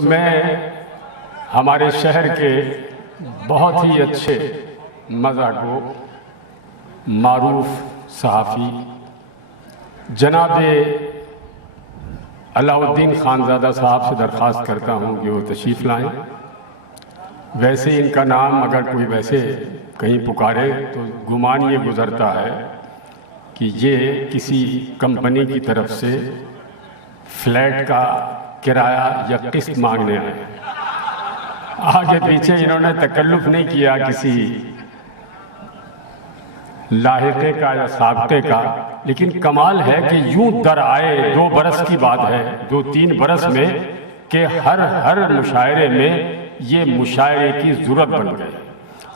मैं हमारे शहर के बहुत ही अच्छे मज़ाको मारूफ सहाफ़ी जनाब अलाउद्दीन खानज़ादा साहब से दरख्वास्त करता हूँ कि वो तशरीफ़ लाएँ। वैसे इनका नाम अगर कोई वैसे कहीं पुकारे तो गुमान ये गुज़रता है कि ये किसी कंपनी की तरफ से फ्लैट का किराया या किस्त मांगने आए। आगे पीछे इन्होंने तकल्लुफ़ नहीं किया किसी लाहिक़े का या साबिक़े का, लेकिन कमाल है कि यूं दर आए 2 बरस की बात है, 2-3 बरस में कि हर मुशायरे में ये मुशायरे की ज़रूरत बन गई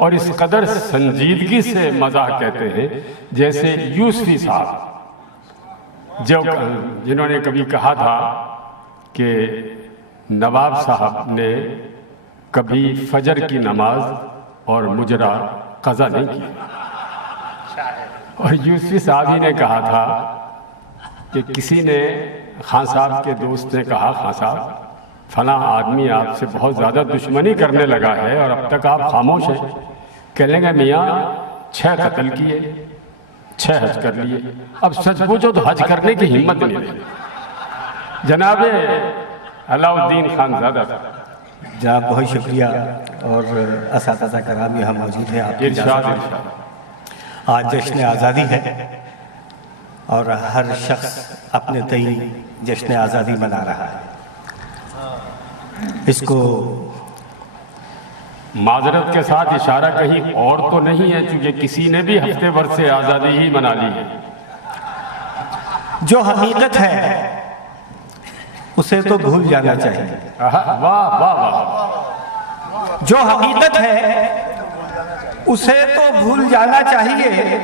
और इस कदर संजीदगी से मज़ाक कहते हैं। जैसे यूसुफ़ी साहब जो जिन्होंने कभी कहा था कि नवाब साहब ने कभी फजर की नमाज और मुजरा क़ज़ा नहीं की, और यूसुफ़ी साहब ही ने कहा था कि किसी ने खान साहब के दोस्त ने कहा, खान साहब फलां आदमी आपसे बहुत ज़्यादा दुश्मनी करने लगा है और अब तक आप खामोश हैं। कह लेंगे मियाँ 6 कत्ल किए, 6 हज कर लिए, अब सच पूछो तो हज करने की हिम्मत नहीं रही। जनाब अलाउद्दीन खानज़ादा जनाब बहुत शुक्रिया और असातिज़ा कराम यहाँ मौजूद है। आपकी आज जश्न आज़ादी है और हर शख्स अपने तई जश्न आज़ादी मना रहा है। इसको माजरत के साथ इशारा कहीं और तो नहीं है, चूंकि किसी ने भी हफ्ते भर से आज़ादी ही मना ली है। जो हकीकत है उसे तो भूल जाना चाहिए। वाह वाह वाह। जो हकीकत है उसे तो भूल जाना चाहिए,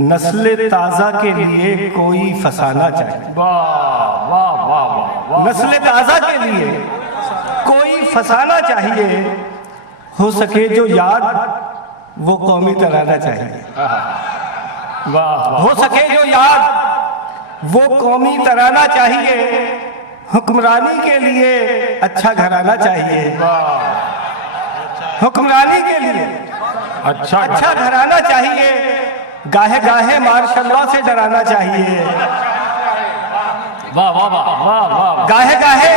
नस्ल ताज़ा के लिए कोई फसाना चाहिए। वाह वाह वाह वाह। नस्ल ताज़ा के लिए कोई फसाना चाहिए, हो सके जो याद वो कौमी तराना चाहिए। वाह। हो सके जो याद वो कौमी तराना चाहिए, हुक्मरानी के लिए अच्छा घराना चाहिए। हुक्मरानी के लिए अच्छा घराना चाहिए, गाहे गाहे मार्शल्लाह से डराना चाहिए। वाह वाह वाह वाह। गाहे गाहे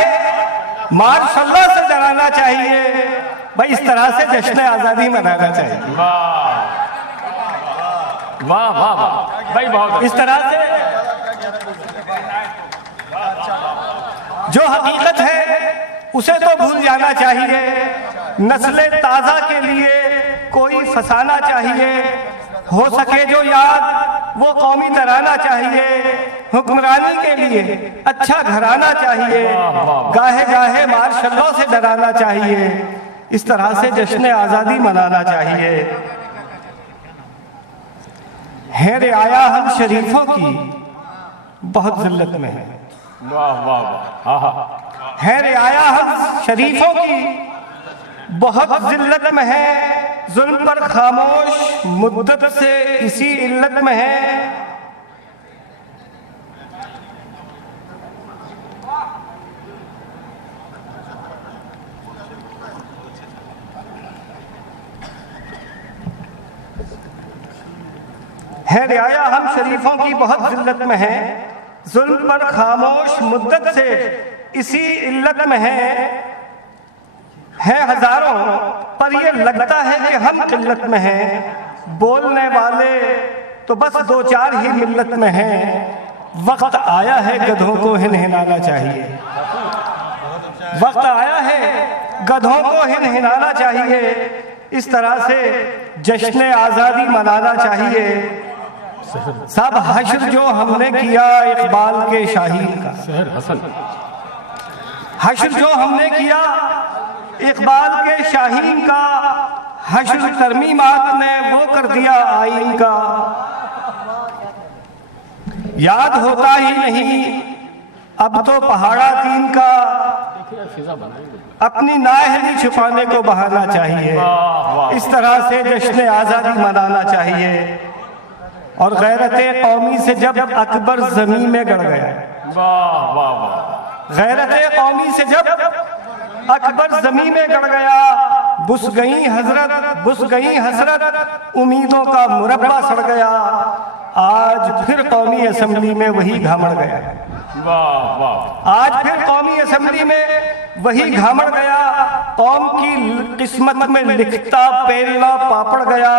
मार्शल्लाह से डराना चाहिए। भाई इस तरह से जश्न आज़ादी मनाना चाहिए। वाह वाह वाह वाह भाई, बहुत इस तरह से जो हकीकत है उसे तो भूल जाना चाहिए, नस्ल ताज़ा के लिए कोई फसाना चाहिए, हो सके जो याद वो कौमी तराना चाहिए, हुक्मरानी के लिए अच्छा घराना चाहिए, गाहे गाहे मार्शलों से डराना चाहिए। इस तरह से जश्न आज़ादी मनाना चाहिए। है रियाया हम शरीफों की बहुत जिल्लत में है। वाह वाह वाह। है रियाया हम शरीफों की बहुत जिल्लत में है, जुल्म पर खामोश मुद्दत से इसी इल्लत में है। रियाया हम शरीफों की बहुत जिल्लत में है, जुल्म पर खामोश मुद्दत से इसी इल्लत में है हजारों पर ये लगता है कि हम किल्लत में हैं, बोलने वाले तो बस 2-4 ही मिल्लत में हैं। वक्त आया है गधों को हिनहिनाना चाहिए। वक्त आया है गधों को हिनहिनाना चाहिए। इस तरह से जश्न आज़ादी मनाना चाहिए। सब हश्र जो हमने किया इकबाल के शाहीन का, हश्र जो हमने किया इकबाल के शाहीन का, हश्र तरमीमात ने वो कर दिया आईन का। याद होता ही नहीं अब तो पहाड़ा तीन का, अपनी नाअहली छुपाने को बहाना चाहिए। इस तरह से जश्न आज़ादी मनाना चाहिए। और गैरत कौमी से जब अकबर जमीन में गड़ गया, वाह वाह वाह। गैरत कौमी से जब अकबर जमीन में गड़ गया, बुस गई हसरत, उम्मीदों का मुरब्बा सड़ गया। आज फिर कौमी असेंबली में वही घामड़ गया। वाह वाह। आज फिर कौमी असेंबली में वही घामड़ गया। कौम की किस्मत में लिखता पेलना पापड़ गया।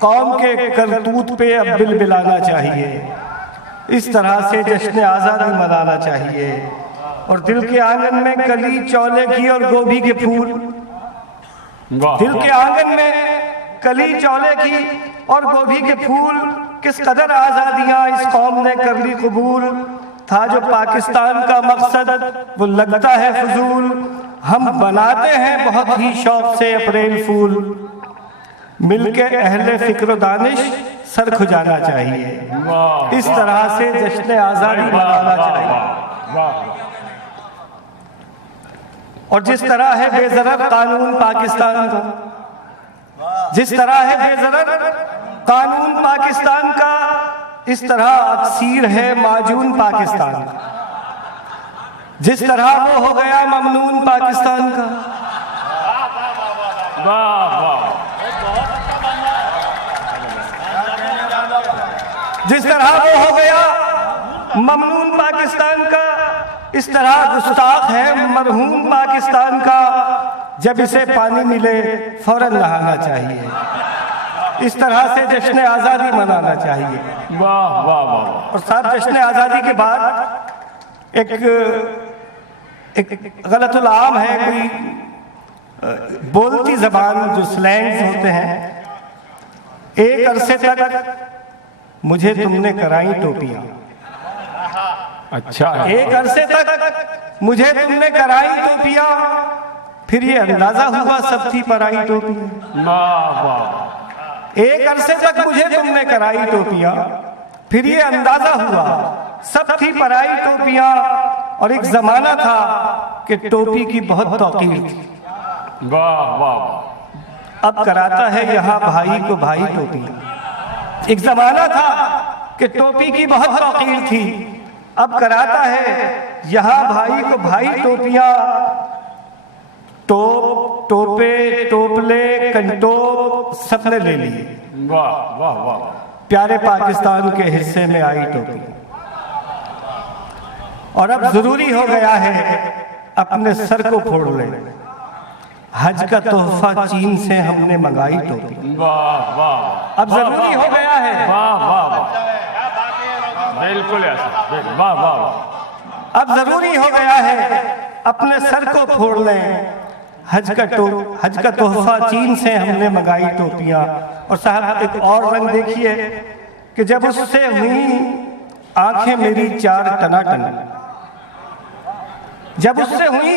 कौम के करतूत पे अब बिलबिलाना चाहिए। इस तरह से जश्न आज़ादी मनाना चाहिए। और दिल के आंगन में कली चौले की और गोभी के फूल, दिल के आंगन में कली चौले की और गोभी के फूल, किस कदर आज़ादियाँ इस कौम ने कर ली कबूल। था जो पाकिस्तान का मकसद वो लगता है फजूल। हम बनाते हैं बहुत ही शौक से अप्रैल फूल। मिलके अहले फिक्र दानिश सर खुजाना चाहिए। इस तरह से जश्न आज़ादी मनाना चाहिए। और जिस तरह है बेज़रर कानून पाकिस्तान का, जिस तरह है बेज़रर कानून पाकिस्तान का, इस तरह अक्सीर है माजून पाकिस्तान का। जिस तरह वो हो गया ममनून पाकिस्तान का। वाह वाह। जिस तरह वो हो गया ममनून पाकिस्तान का, इस तरह गुस्ताख है मरहूम पाकिस्तान का। जब इसे पानी मिले फौरन नहाना चाहिए। इस तरह से जश्न आज़ादी मनाना चाहिए। वाह वाह वाह। और साथ जश्न आज़ादी के बाद एक गलतुल आम है, कोई बोलती जबान जो स्लैंग्स होते हैं। एक अरसे तक मुझे तुमने कराई टोपियां। अच्छा है। एक अरसे तक मुझे तुमने कराई टोपियां, फिर ये अंदाजा हुआ सब थी पराई टोपियां। वाह वाह। एक अरसे तक मुझे तुमने कराई टोपियां, फिर ये अंदाजा हुआ सब थी पराई टोपियां। और एक जमाना था कि टोपी की बहुत तौकीर थी। वाह वाह। अब कराता है यहाँ भाई को भाई टोपियां। एक जमाना था कि टोपी की बहुत तौकीर थी, अब कराता है यहाँ भाई को भाई टोपियां। टोप, टोपे, टोपले, कंटोप सबने ले लिए। वाह वाह वाह। प्यारे पाकिस्तान के हिस्से में आई टोपी। और अब जरूरी हो गया है अपने सर को फोड़ ले। हज का तोहफा चीन से हमने मंगाई टोपी। वाह वाह। अब जरूरी हो गया है। वाह वाह वाह। बिल्कुल ऐसा। वाह वाह वाह। अब जरूरी हो गया है अपने सर को फोड़ लें। हज का तोहफा चीन से हमने मंगाई टोपियां। और साहब एक और रंग देखिए कि जब उससे हुई आंखें मेरी चार टनाटन। जब उससे हुई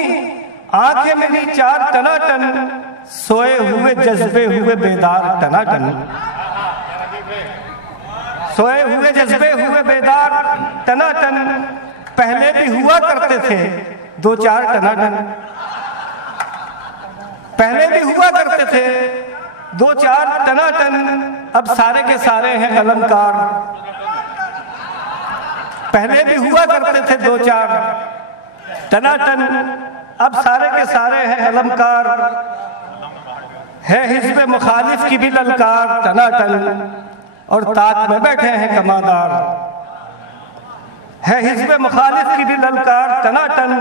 आंखें मेरी चार टनाटन, सोए हुए जज्बे हुए बेदार टनाटन। सोए हुए जज्बे हुए बेदार टनाटन। पहले भी हुआ करते थे दो चार टनाटन। पहले भी हुआ करते थे दो चार टनाटन। अब सारे के सारे हैं अलंकार। पहले भी हुआ करते थे दो चार टनाटन, अब सारे के सारे हैं अलंकार। है हिज़्ब मुखालिफ की भी ललकार टनाटन, और ताक में बैठे हैं कमादार। है हिज़्ब मुखालिफ की भी ललकार टनाटन,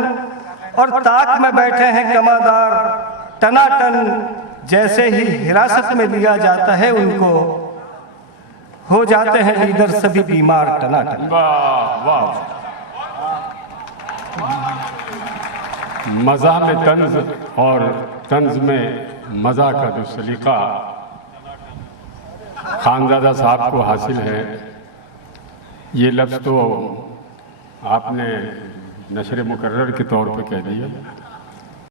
और ताक में बैठे हैं कमादार टनाटन। जैसे ही हिरासत में लिया जाता है उनको, हो जाते हैं लीडर सभी बीमार टनाटन। वाह वाह। मज़ा में तंज और तंज में मज़ा का जो सलीका खानज़ादा साहब को हासिल है, ये लफ्ज़ तो आपने नशर मुकर्रर के तौर पे कह दिया।